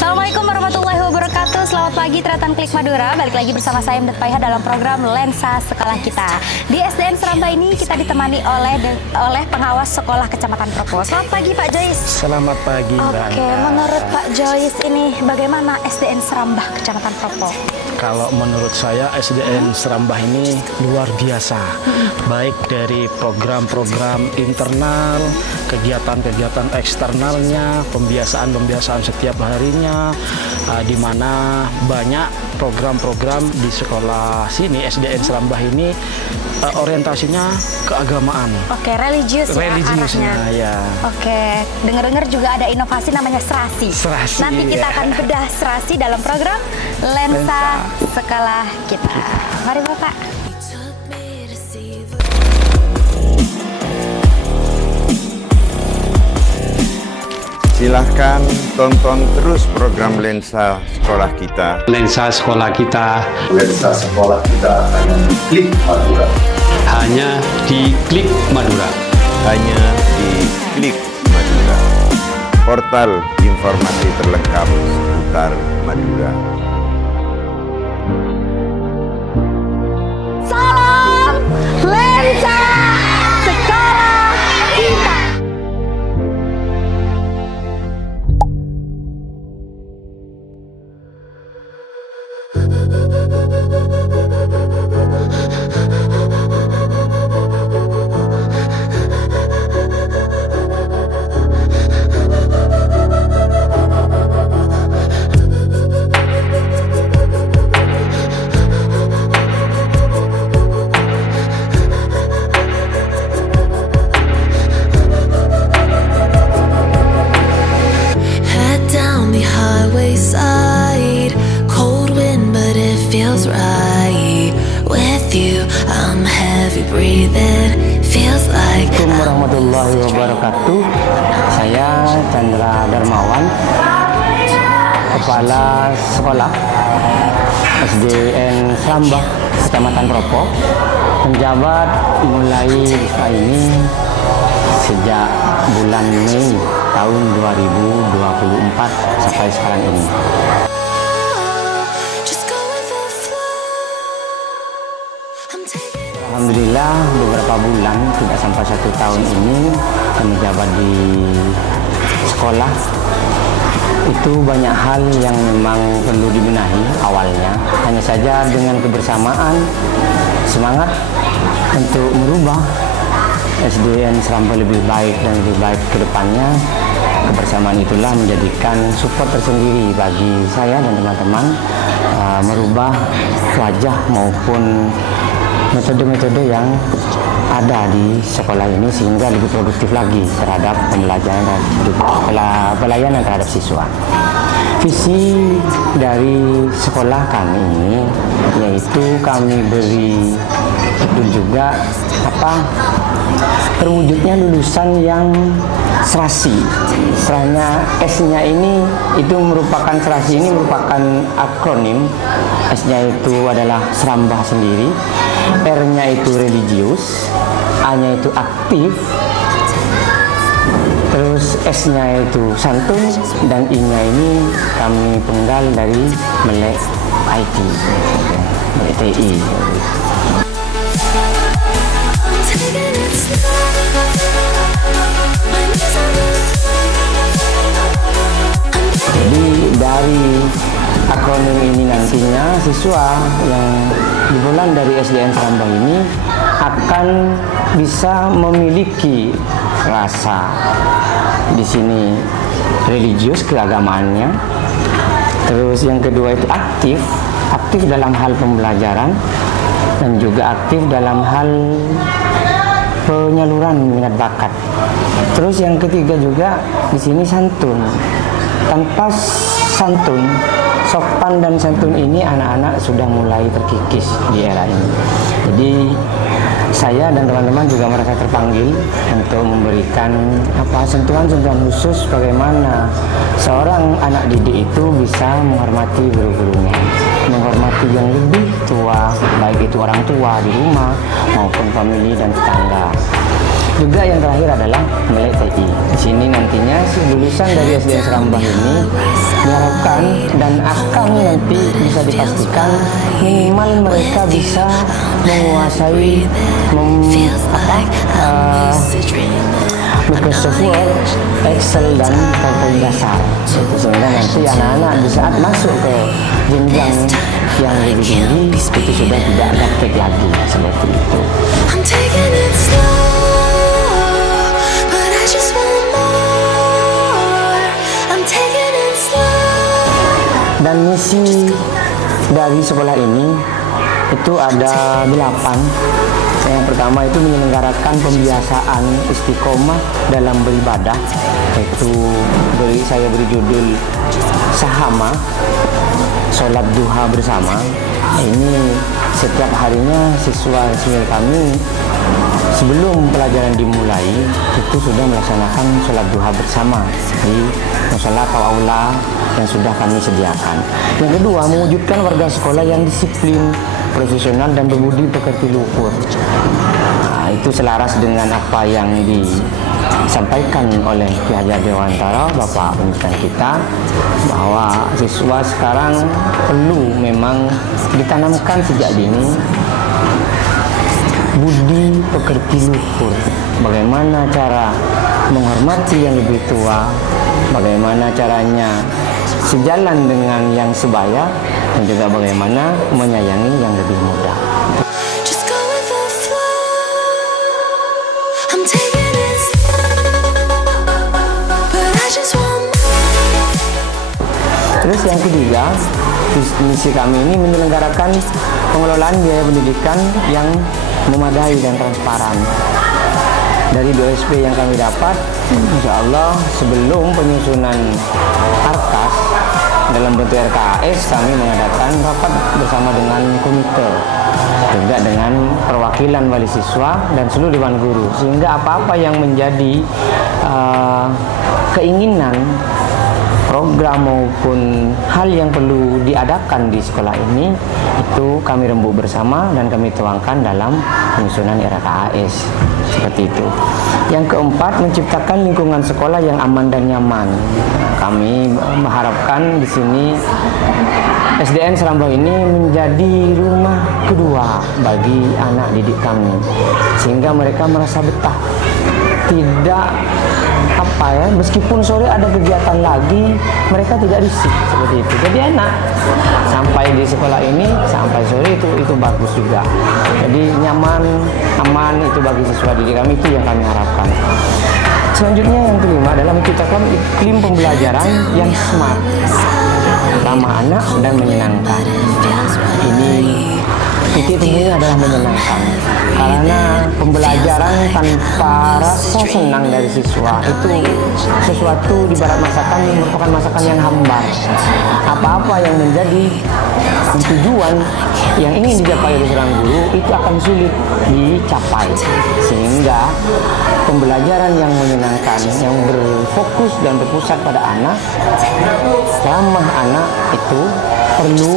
Assalamualaikum warahmatullahi wabarakatuh. Selamat pagi Tretan Klik Madura. Balik lagi bersama saya Mdet Paiha dalam program Lensa Sekolah Kita. Di SDN Serambah ini kita ditemani oleh pengawas sekolah Kecamatan Propo. Selamat pagi Pak Joyce. Selamat pagi Mbak. Oke, menurut Pak Joyce ini bagaimana SDN Serambah Kecamatan Propo? Kalau menurut saya SDN Serambah ini luar biasa. Baik dari program-program internal, kegiatan-kegiatan eksternalnya, pembiasaan-pembiasaan setiap harinya, di mana banyak program-program di sekolah sini SDN Serambah ini orientasinya keagamaan. Oke, religius ya arahnya. Ya. Oke, dengar-dengar juga ada inovasi namanya serasi. Serasi, Nanti kita akan bedah serasi dalam program Lensa Sekolah Kita. Mari Bapak. Silahkan tonton terus program Lensa Sekolah Kita. Lensa Sekolah Kita. Lensa Sekolah Kita hanya di Klik Madura. Hanya di Klik Madura. Hanya di Klik Madura. Portal informasi terlengkap seputar Madura. Salam Lensa Sekolah Kita. Assalamualaikum warahmatullahi wabarakatuh. Saya Chandra Darmawan, Kepala Sekolah SDN Serambah Kecamatan Propo, menjabat mulai ini sejak bulan Mei tahun 2024 sampai sekarang ini. Alhamdulillah beberapa bulan, tidak sampai 1 tahun ini menjabat di sekolah, itu banyak hal yang memang perlu dibenahi awalnya. Hanya saja dengan kebersamaan, semangat untuk merubah SDN Serambah lebih baik dan lebih baik ke depannya, kebersamaan itulah menjadikan support tersendiri bagi saya dan teman-teman merubah wajah maupun metode-metode yang ada di sekolah ini sehingga lebih produktif lagi terhadap pelayanan terhadap siswa. Visi dari sekolah kami ini yaitu kami beri juga terwujudnya lulusan yang serasi. Serahnya S-nya ini itu merupakan serasi ini merupakan akronim. S-nya itu adalah Serambah sendiri, R-nya itu religius, A-nya itu aktif, terus S-nya itu santun, dan I-nya ini kami penggal dari Melek IT, Melek TI. Jadi dari akronim ini nantinya siswa yang dimulai dari SDN Serambah ini akan bisa memiliki rasa di sini religius keagamaannya. Terus yang kedua itu aktif dalam hal pembelajaran dan juga aktif dalam hal penyaluran minat bakat. Terus yang ketiga juga di sini santun. Tanpa santun, sopan dan santun ini anak-anak sudah mulai terkikis di era ini. Jadi saya dan teman-teman juga merasa terpanggil untuk memberikan sentuhan-sentuhan khusus bagaimana seorang anak didik itu bisa menghormati guru-gurunya, menghormati yang lebih tua, baik itu orang tua di rumah maupun famili dan tetangga. Juga yang terakhir adalah melek TI. Di sini nantinya si lulusan dari SDN Serambah ini diharapkan dan akan nanti bisa dipastikan minimal mereka bisa menguasai Microsoft Word, Excel dan TOEFL dasar. Sehingga nanti anak-anak di saat masuk ke jenjang yang lebih tinggi itu sudah tidak gaptek lagi seperti itu. I'm taking it slow, but I just want more. I'm taking it slow. Dan misi dari sekolah ini itu ada 8. Yang pertama itu menyelenggarakan pembiasaan istiqomah dalam beribadah, yaitu saya beri judul Sahama, sholat duha bersama. Ini setiap harinya siswa-siswi kami sebelum pelajaran dimulai itu sudah melaksanakan sholat duha bersama di musala atau aula yang sudah kami sediakan. Yang kedua, mewujudkan warga sekolah yang disiplin, profesional dan berbudi pekerti luhur. Nah, itu selaras dengan apa yang disampaikan oleh Ki Hajar Dewantara, Bapak Pendidikan kita, bahwa siswa sekarang perlu memang ditanamkan sejak dini budi pekerti luhur. Bagaimana cara menghormati yang lebih tua, bagaimana caranya sejalan dengan yang sebaya, dan juga bagaimana menyayangi yang lebih muda. Just go with the flow. I'm taking it slow, but I just want more. Terus yang ketiga, misi kami ini menyelenggarakan pengelolaan biaya pendidikan yang memadai dan transparan. Dari BOSP yang kami dapat, insya Allah sebelum penyusunan ARKAS dalam bentuk RKAS, kami mengadakan rapat bersama dengan komite, juga dengan perwakilan wali siswa dan seluruh dewan guru, sehingga apa-apa yang menjadi keinginan program maupun hal yang perlu diadakan di sekolah ini itu kami rembuk bersama dan kami tuangkan dalam penyusunan RKAS seperti itu. Yang keempat, menciptakan lingkungan sekolah yang aman dan nyaman. Kami mengharapkan di sini SDN Serambah ini menjadi rumah kedua bagi anak didik kami, sehingga mereka merasa betah. Tidak meskipun sore ada kegiatan lagi, mereka tidak risih seperti itu. Jadi enak sampai di sekolah ini, sampai sore itu bagus juga. Jadi nyaman, aman itu bagi siswa didik kami, itu yang kami harapkan. Selanjutnya yang kelima adalah menciptakan iklim pembelajaran yang smart, ramah anak dan menyenangkan. Ini titik tengahnya adalah menyenangkan, karena pembelajaran tanpa rasa senang dari siswa itu sesuatu di barat masakan yang merupakan masakan yang hambar. Apa-apa yang menjadi tujuan yang ingin dicapai oleh seorang guru itu akan sulit dicapai, sehingga pembelajaran yang menyenangkan, yang berfokus dan berpusat pada anak, ramah anak itu perlu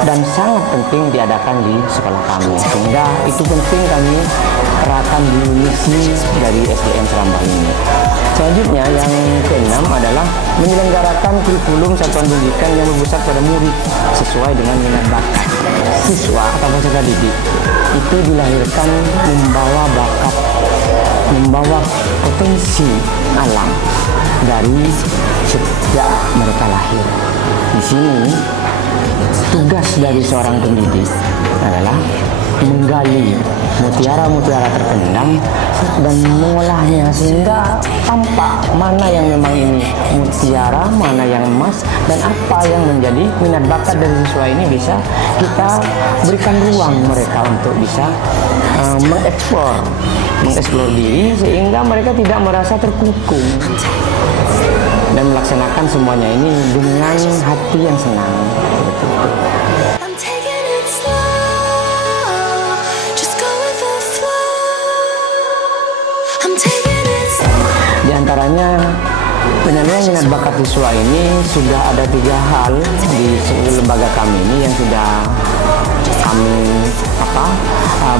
dan sangat penting diadakan di sekolah kami, sehingga itu penting kami terapkan di misi dari SDN Serambah ini. Selanjutnya yang keenam adalah menyelenggarakan kurikulum satuan pendidikan yang berpusat pada murid sesuai dengan minat bakat. Siswa atau peserta didik itu dilahirkan membawa bakat, membawa potensi alam dari sejak mereka lahir. Di sini tugas dari seorang pendidik adalah menggali mutiara-mutiara terpendam dan mengolahnya sehingga tampak mana yang memang ini mutiara, mana yang emas, dan apa yang menjadi minat bakat dari siswa ini bisa kita berikan ruang mereka untuk bisa mengeksplor diri sehingga mereka tidak merasa terkungkung dan melaksanakan semuanya ini dengan hati yang senang. I'm taking it slow, just go with the flow. I'm taking it slow. Di antaranya penyaluran minat bakat siswa ini sudah ada 3 hal di lembaga kami ini yang sudah kami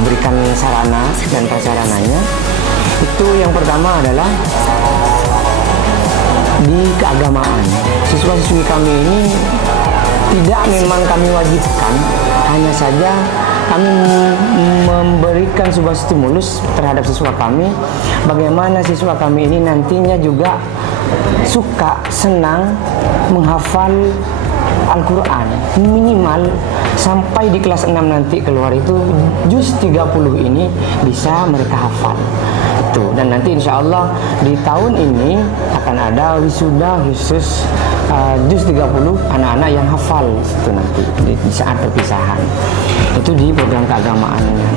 berikan sarana dan prasarananya. Itu yang pertama adalah di keagamaan. Siswa-siswi kami ini tidak memang kami wajibkan, hanya saja kami memberikan sebuah stimulus terhadap siswa kami, bagaimana siswa kami ini nantinya juga suka, senang menghafal Al-Quran minimal sampai di kelas 6 nanti keluar itu juz 30 ini bisa mereka hafal itu. Dan nanti insya Allah di tahun ini akan ada wisuda khusus juz 30 anak-anak yang hafal itu nanti di saat perpisahan. Itu di program keagamaannya.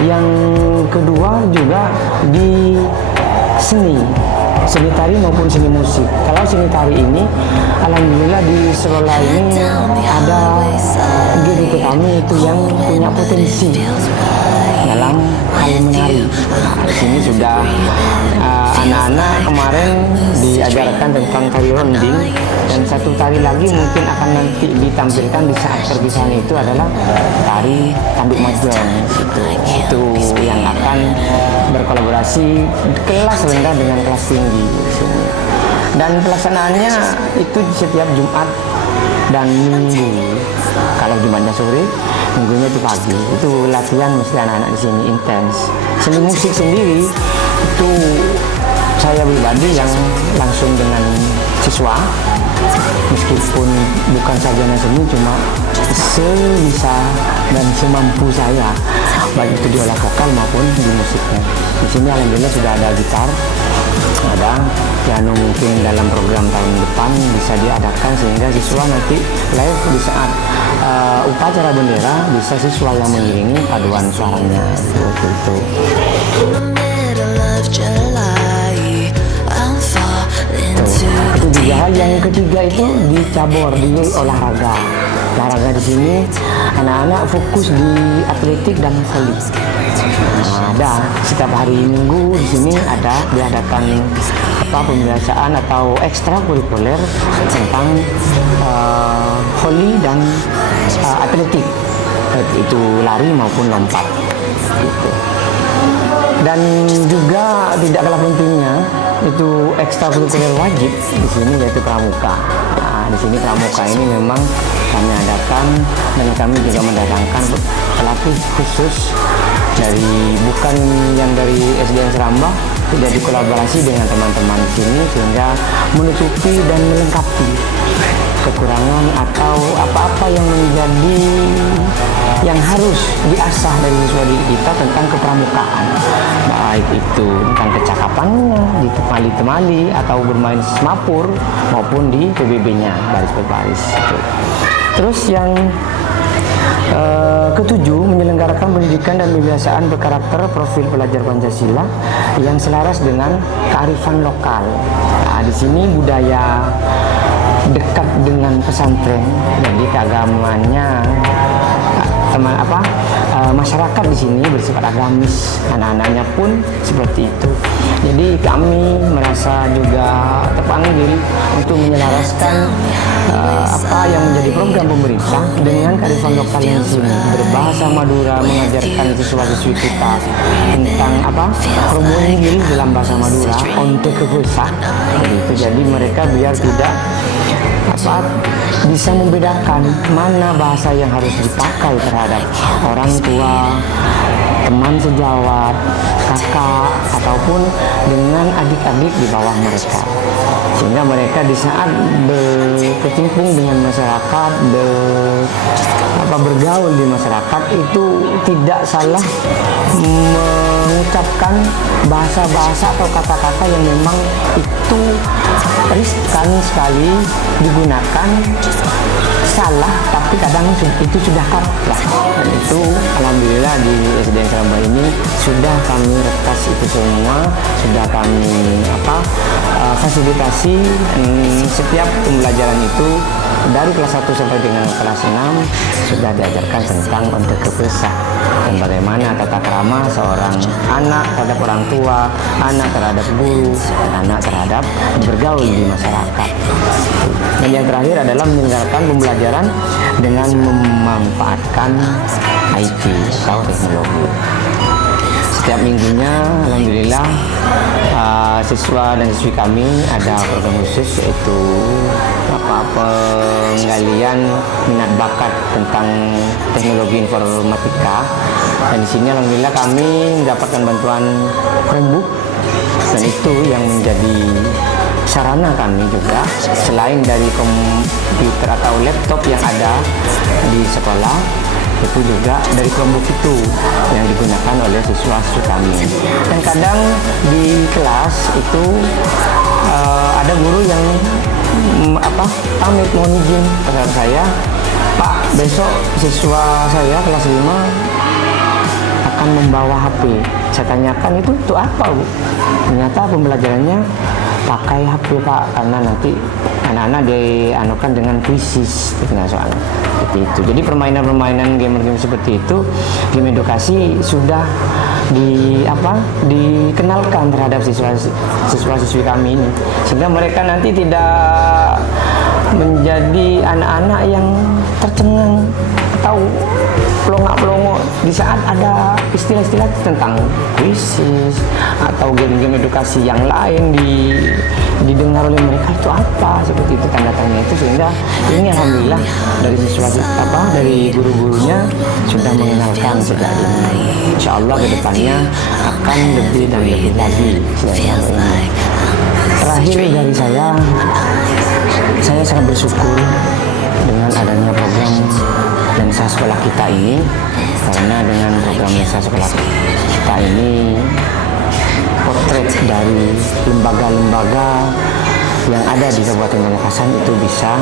Yang kedua juga di seni tari maupun seni musik. Kalau seni tari ini, alhamdulillah di sekolah ini ada guru kami itu yang punya potensi dalam hal menari. Nah, di sini sudah anak-anak kemarin diajarkan tentang tari ronding, dan satu tari lagi mungkin akan nanti ditampilkan di saat perpisahan itu adalah tari tanduk majong. Itu yang akan berkolaborasi kelas rendah dengan kelas tinggi di sini. Dan pelaksanaannya itu setiap Jumat dan Minggu. Kalau Jumatnya sore, Minggunya itu pagi. Itu latihan mesti anak-anak di sini intens. Seni musik sendiri itu saya pribadi yang langsung dengan siswa, meskipun bukan sarjana seni, cuma sebisa dan semampu saya, baik itu di olah vokal maupun di musiknya. Di sini alhamdulillah sudah ada gitar, ada piano, mungkin dalam program tahun depan bisa diadakan sehingga siswa nanti live di saat upacara bendera bisa siswa yang mengiringi paduan suaranya seperti itu. Itu juga hal yang ketiga itu di cabur, di olahraga. Olahraga di sini anak-anak fokus di atletik dan voli. Ada setiap hari Minggu di sini ada diadakan pembiasaan atau ekstrakurikuler tentang voli dan atletik, itu lari maupun lompat. Gitu. Dan juga tidak kalah pentingnya itu ekstrakurikuler wajib di sini yaitu pramuka. Nah, di sini pramuka ini memang kami adakan dan kami juga mendatangkan pelatih khusus bukan yang dari SDN Serambah, tidak dikolaborasi dengan teman-teman sini sehingga menutupi dan melengkapi kekurangan atau apa-apa yang menjadi yang harus diasah dari siswa kita tentang kepramukaan, baik itu tentang kecakapannya di temali atau bermain semapur maupun di PBB-nya baris berbaris. Terus yang ketujuh, menyelenggarakan pendidikan dan pembiasaan berkarakter profil pelajar Pancasila yang selaras dengan kearifan lokal. Nah, di sini budaya dekat dengan pesantren, jadi keagamaannya masyarakat di sini bersifat agamis, anak-anaknya pun seperti itu. Jadi kami merasa juga terpanggil untuk menyelaraskan apa yang menjadi program pemerintah dengan kearifan lokal di sini. Berbahasa Madura, mengajarkan siswa-siswi kita tentang promo Injil dalam bahasa Madura, onte kebesak. Jadi mereka biar tidak bisa membedakan mana bahasa yang harus dipakai terhadap orang tua, teman sejawat, kakak, ataupun dengan adik-adik di bawah mereka. Sehingga mereka di saat berkecimpung dengan masyarakat, bergaul di masyarakat itu tidak salah mengucapkan bahasa-bahasa atau kata-kata yang memang itu riskan sekali digunakan, salah, tapi kadang itu sudah kaprah. Dan itu alhamdulillah di SDN Serambah ini sudah kami retas itu semua, sudah kami fasilitasi setiap pembelajaran itu dari kelas 1 sampai dengan kelas 6 sudah diajarkan tentang ontekepesah dan bagaimana tata krama seorang anak terhadap orang tua, anak terhadap guru, dan anak terhadap bergaul di masyarakat. Dan yang terakhir adalah menyelenggarakan pembelajaran dengan memanfaatkan IT atau teknologi. Setiap minggunya, alhamdulillah, siswa dan siswi kami ada program khusus, yaitu penggalian minat bakat tentang teknologi informatika. Dan di sini alhamdulillah kami mendapatkan bantuan Chromebook, dan itu yang menjadi sarana kami juga, selain dari komputer atau laptop yang ada di sekolah, itu juga dari Chromebook itu yang digunakan oleh siswa-siswi kami. Dan kadang di kelas itu ada guru yang pamit mohon izin terhadap saya, Pak, besok siswa saya kelas 5 akan membawa HP. Saya tanyakan itu untuk apa, Bu? Ternyata pembelajarannya pakai HP, Pak, karena nanti anak-anak dianukan dengan kuisis soalnya seperti itu. Jadi permainan-permainan game-game seperti itu, game edukasi sudah dikenalkan terhadap siswa-siswi kami ini, sehingga mereka nanti tidak menjadi anak-anak yang tercengang atau pelongok-pelongok di saat ada istilah-istilah tentang kuisis atau game-game edukasi yang lain didengar oleh mereka, itu apa, seperti itu tanda tanya itu. Sehingga ini alhamdulillah dari dari guru-gurunya sudah mengenalkan sejak ini. Insya Allah kedepannya akan lebih dan lebih lagi. Terakhir dari saya sangat bersyukur dengan adanya program Lensa Sekolah Kita ini, karena dengan program Lensa Sekolah Kita ini potret dari lembaga-lembaga yang ada di Kabupaten Pamekasan itu bisa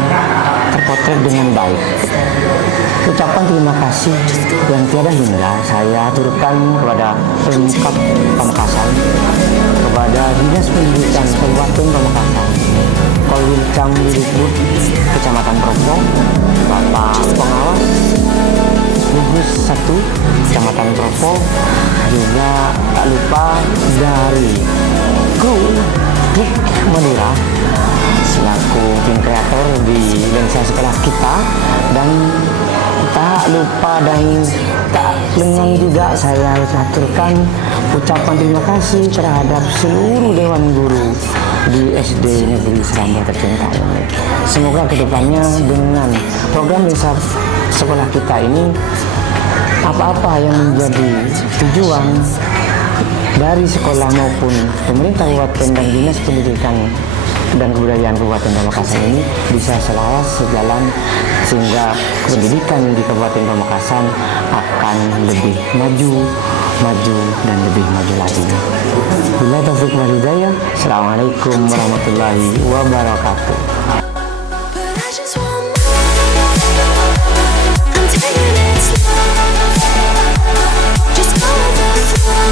terpotret dengan baik. Ucapan terima kasih yang tiada hingga saya aturkan kepada Pemkab Pamekasan, kepada Dinas Pendidikan Kabupaten Pamekasan, Kolwilcam Didikbud Kecamatan Propo, Bapak Pengawas Gugus 1 Kecamatan Propo, juga tak lupa dari kru Klik Madura selaku tim kreator di Lensa Sekolah Kita, dan tak lupa dan tak lengah juga saya aturkan ucapan terima kasih terhadap seluruh Dewan Guru di SD Negeri Serambah tercinta ini. Semoga kedepannya dengan program Lensa Sekolah Kita ini, apa-apa yang menjadi tujuan dari sekolah maupun pemerintah kabupaten dan Dinas Pendidikan dan Kebudayaan Kabupaten Pamekasan ini bisa selaras sejalan, sehingga pendidikan di Kabupaten Pamekasan akan lebih maju dan lebih maju lagi. Bila taufiq wal hidayah. Assalamualaikum warahmatullahi wabarakatuh. But I just want more. I'm taking it slow. Just go with the flow.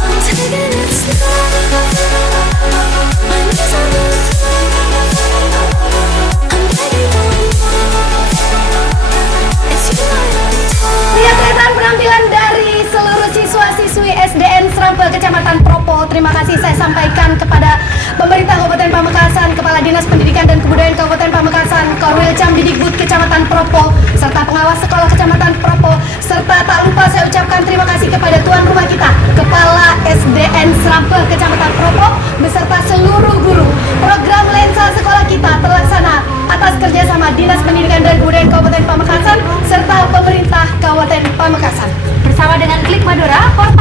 I'm taking it slow. My knees on the floor. I'm begging for more. It's you I adore. Lihat kelihatan penampilan dari seluruh siswa-siswi SDN Serambah Kecamatan Propo. Terima kasih saya sampaikan kepada pemerintah Kabupaten Pamekasan, Kepala Dinas Pendidikan dan Kebudayaan Kabupaten Pamekasan, Korwilcam Didikbud Kecamatan Propo, serta pengawas sekolah Kecamatan Propo, serta tak lupa saya ucapkan terima kasih kepada tuan rumah kita, Kepala SDN Serambah Kecamatan Propo, beserta seluruh guru. Program Lensa Sekolah Kita telah Madura,